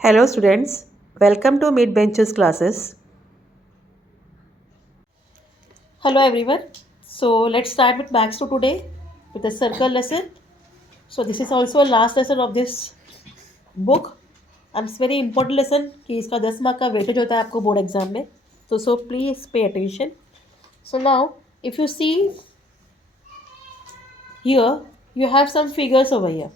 Hello students, welcome to Mid Benches classes. Hello everyone. So let's start with maths for today with the circle lesson. So this is also a last lesson of this book. And it's very important lesson कि इसका 10 mark का weightage होता है आपको board exam में. So please pay attention. So now if you see here you have some figures over here.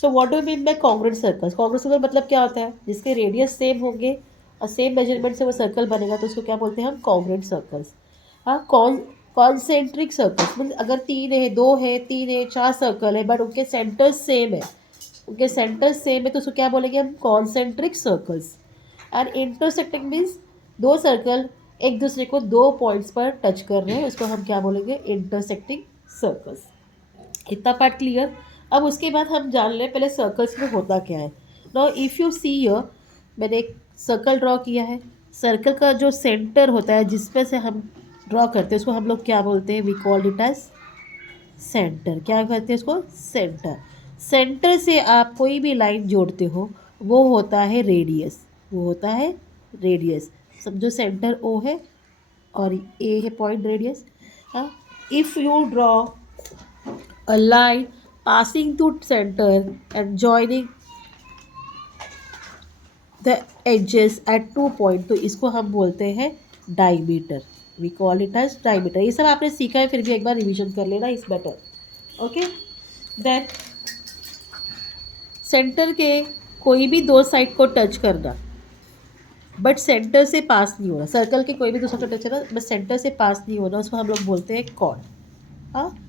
So what do you mean by congruent circles? Congruent circle मतलब क्या होता है? जिसके रेडियस सेम होंगे और सेम मेजरमेंट से वो सर्कल बनेगा तो उसको क्या बोलते हैं हम? Congruent circles. हाँ, कॉन्सेंट्रिक सर्कल्स मतलब अगर तीन है, दो है, तीन है, चार सर्कल है बट उनके सेंटर्स सेम है, उनके सेंटर्स सेम है तो उसको क्या बोलेंगे हम? Concentric circles. And intersecting means दो सर्कल एक दूसरे को दो पॉइंट्स पर टच कर रहे हैं, उसको हम क्या बोलेंगे? Intersecting circles. इतना पार्ट क्लियर. अब उसके बाद हम जान लें पहले सर्कल्स में होता क्या है. Now if you see here मैंने एक सर्कल ड्रॉ किया है. सर्कल का जो सेंटर होता है जिसमें से हम ड्रॉ करते हैं उसको हम लोग क्या बोलते हैं? We called it as centre. क्या कहते हैं उसको? सेंटर. सेंटर से आप कोई भी लाइन जोड़ते हो वो होता है रेडियस. वो होता है रेडियस. समझो सेंटर ओ है और ए है पॉइंट रेडियस. हाँ, if you draw a line passing through center and joining the edges at 2 point तो इसको हम बोलते हैं diameter. We call it as diameter. ये सब आपने सीखा है फिर भी एक बार रिवीजन कर लेना इस बेटर. ओके. देन सेंटर के कोई भी दो साइड को टच करना बट सेंटर से पास नहीं होना. सर्कल के कोई भी दो साइड को टच करना बट सेंटर से पास नहीं होना उसको हम लोग बोलते हैं कॉर्ड. हाँ,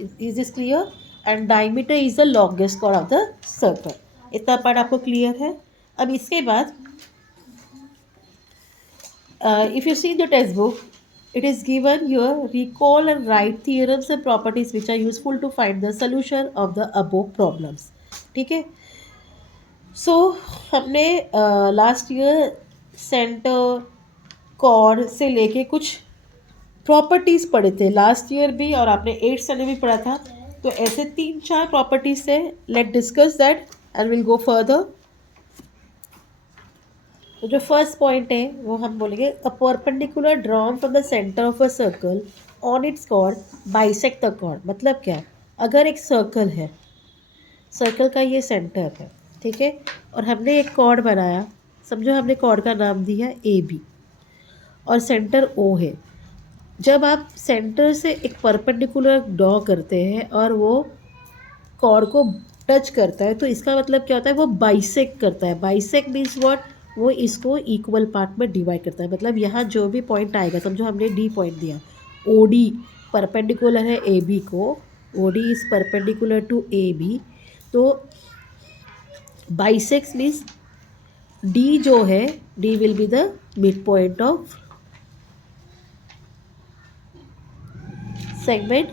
is this clear? And diameter is the longest chord of the circle. इतना पार्ट आपको क्लियर है. अब इसके बाद if you see the text book it is given your recall and write theorems and properties which are useful to find the solution of the above problems. ठीक है. सो हमने last year centre cord से लेके कुछ properties पढ़े थे last year भी और आपने 8th स्टैंडर्ड भी पढ़ा था. तो ऐसे 3-4 प्रॉपर्टीज से let discuss that and will go further. तो जो फर्स्ट पॉइंट है वो हम बोलेंगे a perpendicular drawn from the centre of a circle on its chord bisect the chord. मतलब क्या? अगर एक सर्कल है, सर्कल का ये सेंटर है, ठीक है, और हमने एक कॉर्ड बनाया. समझो हमने कॉर्ड का नाम दिया ए बी और सेंटर ओ है. जब आप सेंटर से एक परपेंडिकुलर ड्रॉ करते हैं और वो कॉर्ड को टच करता है तो इसका मतलब क्या होता है? वो बाइसेक्ट करता है. Bisect means what? वो इसको इक्वल पार्ट में डिवाइड करता है. मतलब यहाँ जो भी पॉइंट आएगा, समझो हमने डी पॉइंट दिया, ओ डी परपेंडिकुलर है ए बी को, O D is perpendicular to A B. तो बाइसेक्ट मीन्स डी जो है, D will be the mid point of segment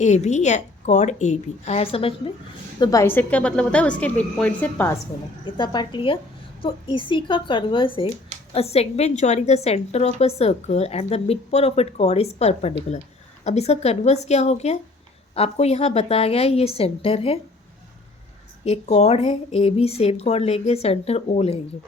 A B या कॉर्ड ए बी. आया समझ में? तो बाइसेक्ट का मतलब होता है उसके मिड पॉइंट से पास होना. इतना पार्ट क्लियर. तो इसी का कन्वर्स है a segment joining the centre of a circle and the mid point of it chord is perpendicular. अब इसका कन्वर्स क्या हो गया? आपको यहाँ बताया गया है ये सेंटर है, ये कॉर्ड है ए बी, सेम कॉर्ड लेंगे, सेंटर ओ लेंगे.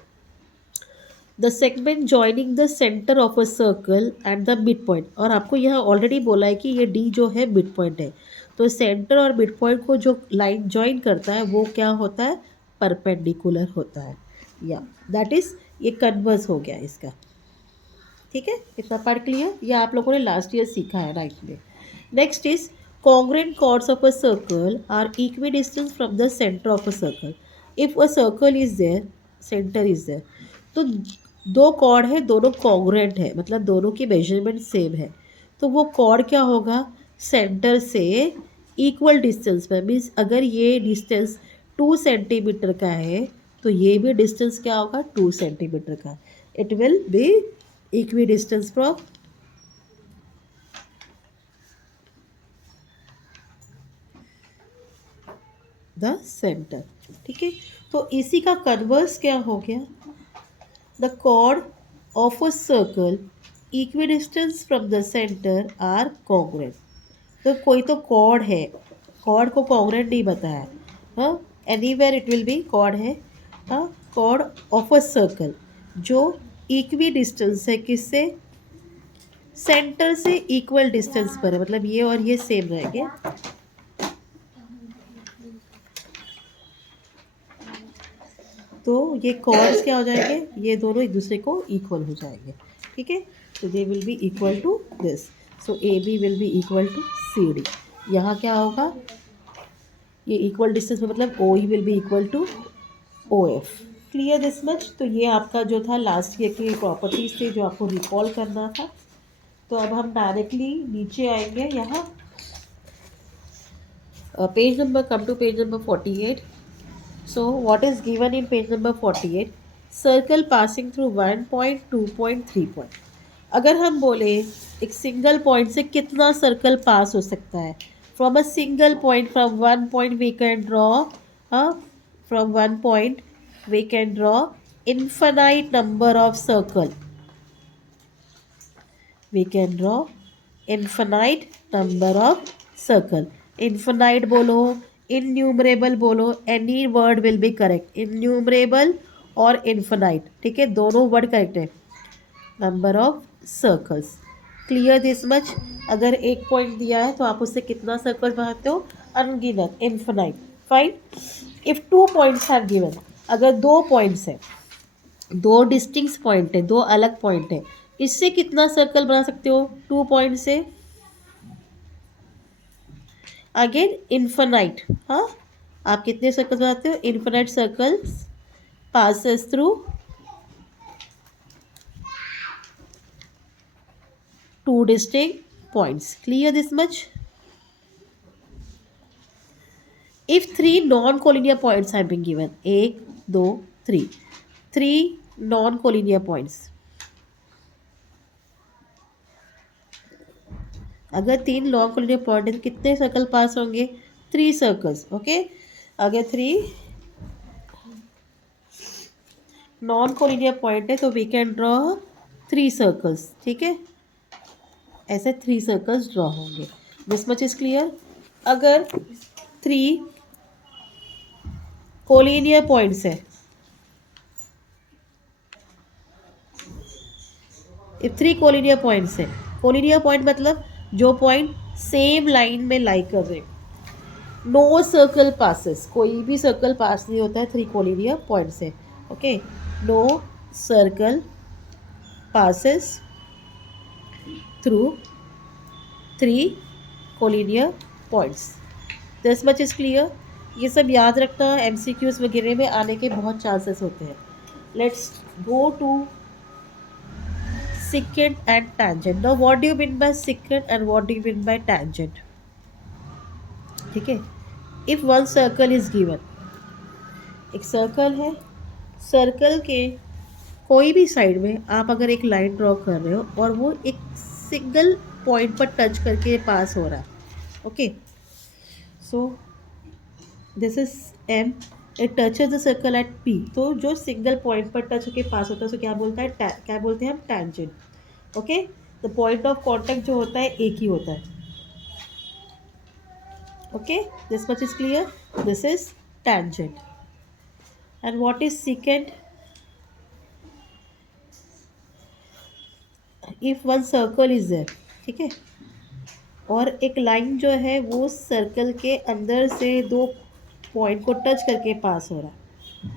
The segment joining the centre of a circle and the mid point. और आपको यहाँ ऑलरेडी बोला है कि ये डी जो है मिड पॉइंट है. तो सेंटर और मिड पॉइंट को जो लाइन जॉइन करता है वो क्या होता है? परपेंडिकुलर होता है. या दैट इज़ ये कन्वर्स हो गया इसका. ठीक है. इतना पार्ट क्लियर. ये आप लोगों ने लास्ट ईयर सीखा है राइट में. Next is congruent chords of a circle are equidistant from the center of a circle. If a circle is there, center is there. तो दो कॉर्ड है, दोनों कॉन्ग्रुएंट है मतलब दोनों की मेजरमेंट सेम है. तो वो कॉर्ड क्या होगा? सेंटर से इक्वल डिस्टेंस पर. मीन्स अगर ये डिस्टेंस 2 सेंटीमीटर का है तो ये भी डिस्टेंस क्या होगा? 2 सेंटीमीटर का. It will be equi distance from the centre. ठीक है. तो इसी का कन्वर्स क्या हो गया? The chord of a circle equidistant from the center are congruent. तो कोई तो chord है, chord को congruent नहीं बताया. हाँ, anywhere it will be chord है. हाँ, कॉर्ड ऑफ अ सर्कल जो इक्वी डिस्टेंस है किससे, सेंटर से इक्वल डिस्टेंस पर है, मतलब ये और ये सेम रहेंगे। तो ये कॉर्ड्स क्या हो जाएंगे, ये दोनों एक दूसरे को इक्वल हो जाएंगे, ठीक है। तो they will be equal to this, so A B will be equal to C D. यहाँ क्या होगा, ये इक्वल डिस्टेंस में मतलब O E will be equal to O F. Clear this much. तो ये आपका जो था लास्ट ईयर की प्रॉपर्टीज थे जो आपको रिकॉल करना था। तो अब हम डायरेक्टली नीचे आएंगे यहाँ, page number, come to page number 48। So what is given in page number 48? Circle passing through 1 point, 2 point, 3 point. अगर हम बोले एक सिंगल पॉइंट से कितना सर्कल पास हो सकता है, from a single point, from one point we can draw, from one point we can draw infinite number of circle. We can draw infinite number of circle. Infinite बोलो, innumerable बोलो, any word will be correct, innumerable और infinite, ठीक है, दोनों word correct है। Number of circles, clear this much. अगर एक point दिया है तो आप उससे कितना सर्कल बनाते हो, अनगिनत, infinite, fine. If two points are given, अगर दो पॉइंट्स है, दो डिस्टिंक्ट पॉइंट है, दो अलग पॉइंट है, इससे कितना सर्कल बना सकते हो, टू पॉइंट से, अगेन इन्फिनाइट। हाँ, आप कितने सर्कल्स बनाते हो, infinite circles passes through two distinct points. Clear this much. If three non collinear points have been given, एक दो three, three non collinear points, अगर तीन नॉन कोलिनियर पॉइंट है तो कितने सर्कल पास होंगे, थ्री सर्कल्स, ओके। अगर थ्री नॉन कोलिनियर पॉइंट है तो we can draw three circles, ठीक है, ऐसे थ्री सर्कल्स ड्रॉ होंगे। This much is clear. अगर थ्री कोलिनियर पॉइंट्स है, इफ थ्री कोलिनियर पॉइंट्स है, कोलिनियर पॉइंट मतलब जो पॉइंट सेम लाइन में लाई कर रहे, नो सर्कल पासेस, कोई भी सर्कल पास नहीं होता है थ्री कोलिनियर पॉइंट से, okay. No circle passes through three collinear points. This much is clear. ये सब याद रखना, एमसीक्यूज वगैरह में आने के बहुत चांसेस होते हैं। Let's go to secant and tangent. Now what do you mean by secant and what do you mean by tangent? ठीक है, if one circle is given, एक सर्कल है, सर्कल के कोई भी साइड में आप अगर एक लाइन ड्रॉ कर रहे हो और वो एक सिंगल पॉइंट पर टच करके पास हो रहा है, okay, so this is M, it touches the circle at P, तो जो सिंगल पॉइंट पर टच होकर पास होता है उसे क्या बोलता है, क्या बोलते हैं हम, tangent, okay. The point of contact जो होता है एक ही होता है, okay. This much is clear, this is tangent. And what is secant? If one circle is there, ठीक है, और एक लाइन जो है वो सर्कल के अंदर से दो पॉइंट को टच करके पास हो रहा है,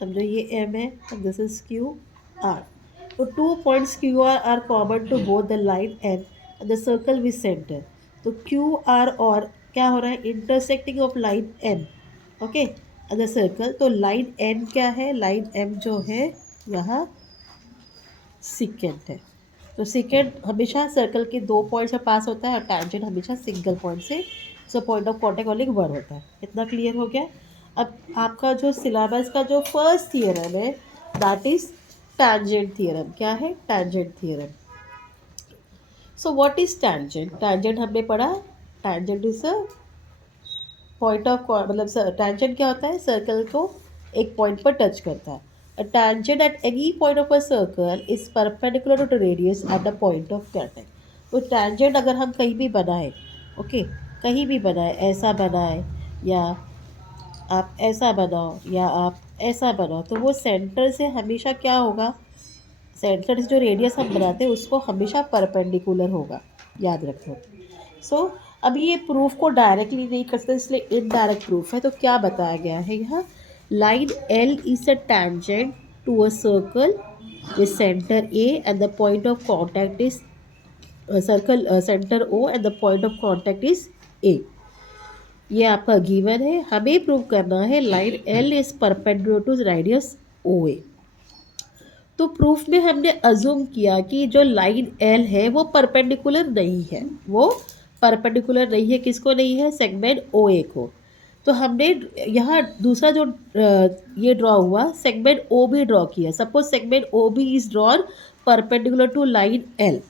समझो ये एम है और दिस इज क्यू आर, तो two points Q R common to both the line and the circle with centre, तो क्यू आर और क्या हो रहा है, intersecting of line N, okay, the circle. तो लाइन एन क्या है, लाइन एम जो है यहाँ सिकेंट है, तो सिकेंट हमेशा सर्कल के दो पॉइंट से पास होता है और टैंजेंट हमेशा सिंगल पॉइंट से, so point of contact only one होता है। इतना क्लियर हो गया। अब आपका जो सिलेबस का जो फर्स्ट थियरम है दैट इज टैंजेंट थियरम। क्या है, tangent theorem. So what is tangent? Tangent हमने पढ़ा, tangent is a point of, मतलब टैंजेंट क्या होता है, सर्कल को एक पॉइंट पर टच करता है। A tangent at any point of a circle is perpendicular to the radius at the point of contact. तो tangent अगर हम कहीं भी बनाए, ओके, कहीं भी बनाए, ऐसा बनाए या आप ऐसा बनाओ या आप ऐसा बना, तो वो सेंटर से हमेशा क्या होगा, सेंटर से जो रेडियस हम बनाते हैं उसको हमेशा परपेंडिकुलर होगा, याद रखो। सो अभी ये प्रूफ को डायरेक्टली नहीं कर सकते, इसलिए इनडायरेक्ट प्रूफ है। तो क्या बताया गया है यहाँ, line L is a tangent to a circle with centre A and the point of contact is circle centre O and the point of contact is A. ये आपका गिवन है, हमें प्रूव करना है line L is perpendicular to radius O A. तो proof में हमने assume किया कि जो लाइन एल है वो परपेंडिकुलर नहीं है, वो परपेंडिकुलर नहीं है, किसको नहीं है, सेगमेंट ओ ए को। तो हमने यहाँ दूसरा जो ये ड्रॉ हुआ, सेगमेंट ओ बी ड्रॉ किया। Suppose segment O B is drawn perpendicular to line L,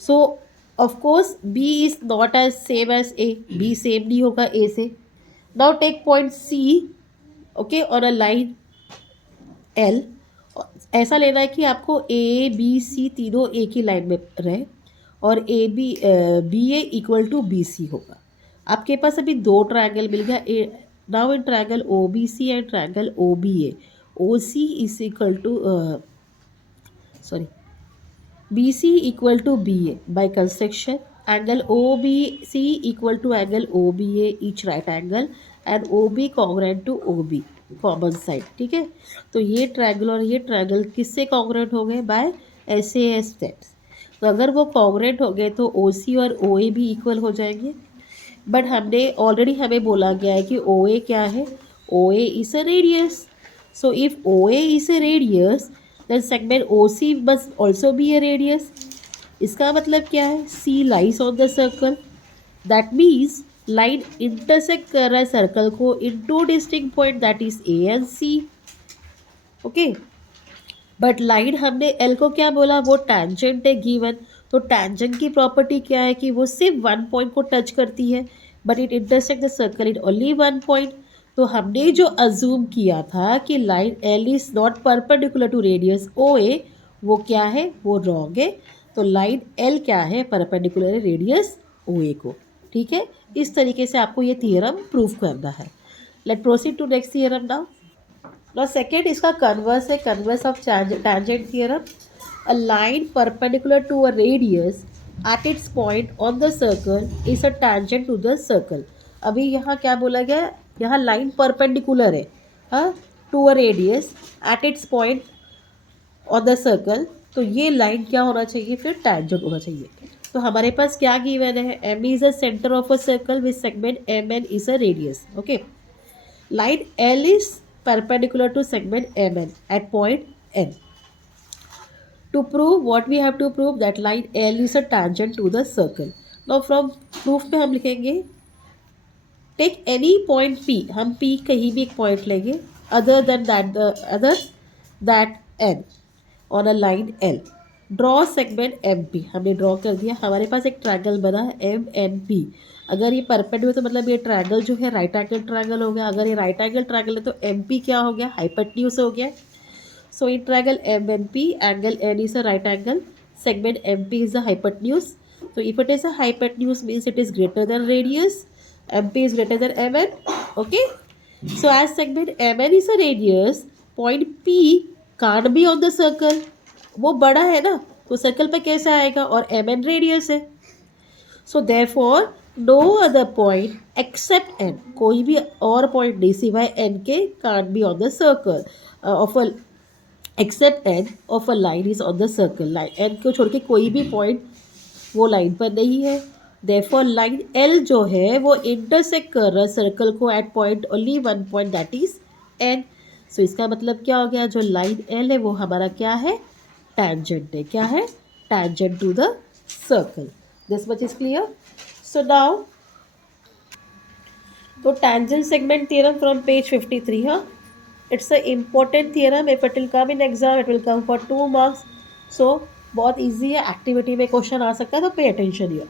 so of course B is not as same as A, B same नहीं होगा ए से। Now take point C, okay, on a line L. ऐसा लेना है कि आपको A B C तीनों एक ही लाइन में रहे और A B B A equal to B C होगा। आपके पास अभी दो ट्रायंगल मिल गया, uh now in triangle O B C and triangle O B A, O C is equal to sorry B C equal to B A by construction, angle O B C equal to angle O B A, each right angle, and O B congruent to O B common side, ठीक है। तो ये triangle और ये triangle किससे congruent हो गए, by S A S steps. तो अगर वो कॉन्ग्रुएंट हो गए तो ओ सी और ओ ए भी इक्वल हो जाएंगे। बट हमने ऑलरेडी हमें बोला गया है कि ओ ए क्या है, O A is a radius. So if O A is a radius then segment O C must also be a radius. इसका मतलब क्या है, C lies on the circle, that means line intersect कर रहा है circle को in two distinct point, that is A and C, okay. But line हमने L को क्या बोला, वो टैंजेंट है गिवन। तो टैंजेंट की प्रॉपर्टी क्या है कि वो सिर्फ वन पॉइंट को टच करती है, but it intersect the circle in only one point. तो हमने जो अज्यूम किया था कि line L is not perpendicular to radius O A, वो क्या है, वो रॉन्ग है। तो लाइन एल क्या है, परपेंडिकुलर है रेडियस ओ ए को, ठीक है। इस तरीके से आपको ये थियरम प्रूव करना है। Let proceed to next theorem now. Now second इसका कन्वर्स है, converse of tangent theorem. A line perpendicular to a radius at its point on the circle is a tangent to the circle. अभी यहाँ क्या बोला गया, यहाँ line perpendicular है, हाँ, to a radius at its point on the circle. तो ये लाइन क्या होना चाहिए, फिर tangent होना चाहिए। तो हमारे पास क्या गिवन है, M is a centre of a circle with segment M N is a radius, okay. Line L is perpendicular to segment MN at point N. To prove what we have to prove that line L is a tangent to the circle. Now from proof में हम लिखेंगे take any point P, हम P कहीं भी एक point लेंगे other than that N on a line L. Draw segment M P, हमने draw कर दिया, हमारे पास एक ट्रायंगल बना एम एन पी। अगर ये परपेंडिकुलर तो मतलब ये ट्रायंगल जो है राइट एंगल ट्रायंगल हो गया। अगर ये राइट एंगल ट्रायंगल है तो एम पी क्या हो गया, हाइपोटेन्यूज हो गया। So in triangle M N P angle N is a right angle, segment M P is a hypotenuse. तो if it is a hypotenuse means it is greater than radius, M P is greater than M N, okay. So as segment M N is a radius, point P can't be on the circle, वो बड़ा है ना, तो circle पे कैसे आएगा, और M N radius है। So therefore no other point except N, कोई भी और पॉइंट नहीं सिवाय एन के can't be on the circle of a except N of a line is on the circle. Line N को छोड़ के कोई भी पॉइंट वो लाइन पर नहीं है। देयरफॉर लाइन एल जो है वो इंटरसेक्ट कर रहा है सर्कल को at point only one point, that is N. So इसका मतलब क्या हो गया, जो लाइन एल है वो हमारा क्या है, tangent है, क्या है, tangent to the circle. This much is clear. So now तो tangent segment theorem from page 53, huh? It's a important theorem. If it will come in exam, it will come for 2 marks. So बहुत easy है, activity में question आ सकता है, तो pay attention here.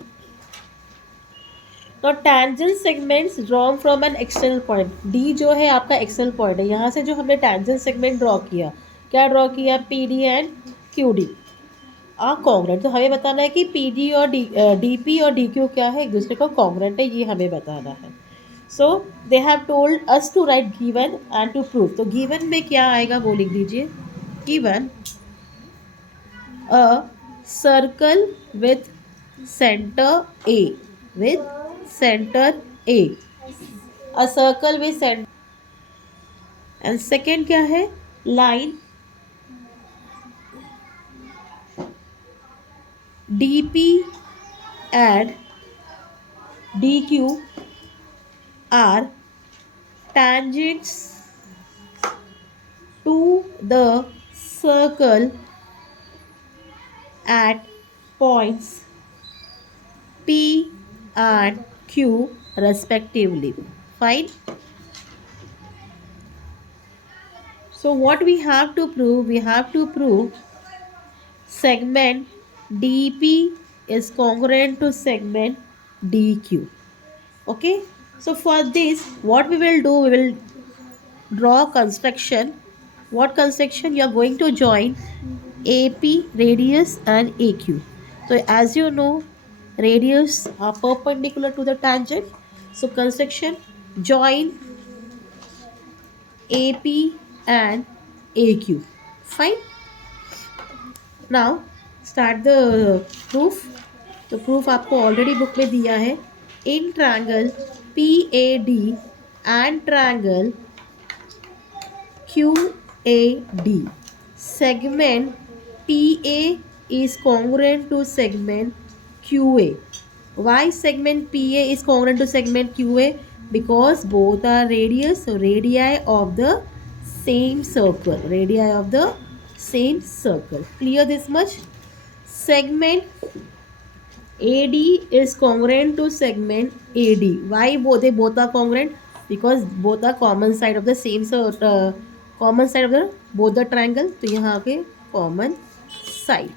Now tangent segments drawn from an external point. D जो है आपका external point है, यहाँ से जो हमने tangent segment draw किया, क्या draw किया, PD and QD कॉन्ग्रेंट। तो हमें बताना है कि पी डी और डी पी और डी क्यू क्या है, एक दूसरे को कॉन्ग्रेंट है, ये हमें बताना है। So they have told us to write given and to prove. तो गिवन में क्या आएगा वो लिख दीजिए. Given a circle with centre A. With centre A. A circle with centre. And second क्या है? Line DP and DQ are tangents to the circle at points P and Q respectively. Fine. So what we have to prove? We have to prove segment DP is congruent to segment DQ. Okay. So for this, what we will do? We will draw construction. What construction? You are going to join AP radius and AQ. So as you know, radius are perpendicular to the tangent. So construction, join AP and AQ. Fine. Now start the proof. तो proof आपको already book में दिया है. In triangle PAD and triangle QAD, segment PA is congruent to segment QA. Why segment PA is congruent to segment QA? Because both are radius, so radii of the same circle. Radii of the same circle. Clear this much? Segment AD is congruent to segment AD. Why they both are congruent? Because both are common side of the same common side of the both the triangle. तो यहाँ पे common side.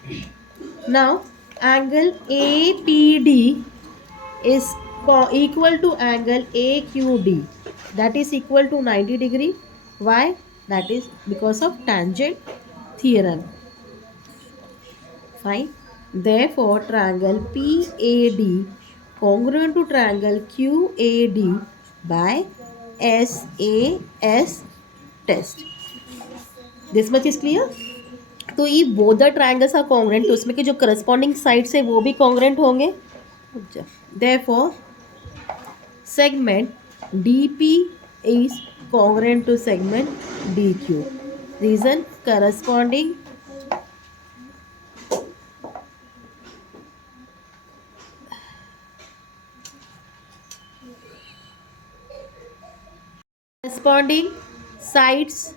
Now angle APD is equal to angle AQD. That is equal to 90 degree. Why? That is because of tangent theorem. Fine. Therefore, triangle PAD congruent to triangle QAD by SAS test. This much is clear? तो ये both the triangles are congruent, तो उसमें के जो corresponding sides है वो भी congruent होंगे. Therefore, segment DP is congruent to segment DQ. Reason, corresponding sides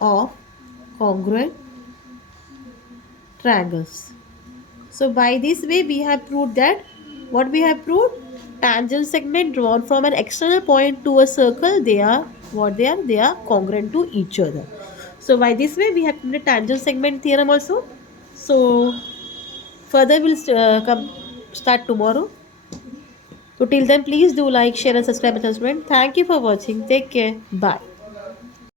of congruent triangles. So by this way we have proved that what we have proved, tangent segment drawn from an external point to a circle, they are congruent to each other. So by this way we have proved tangent segment theorem also. So further we'll start tomorrow. So till then, please do like, share and subscribe my channel. Thank you for watching. Take care. Bye.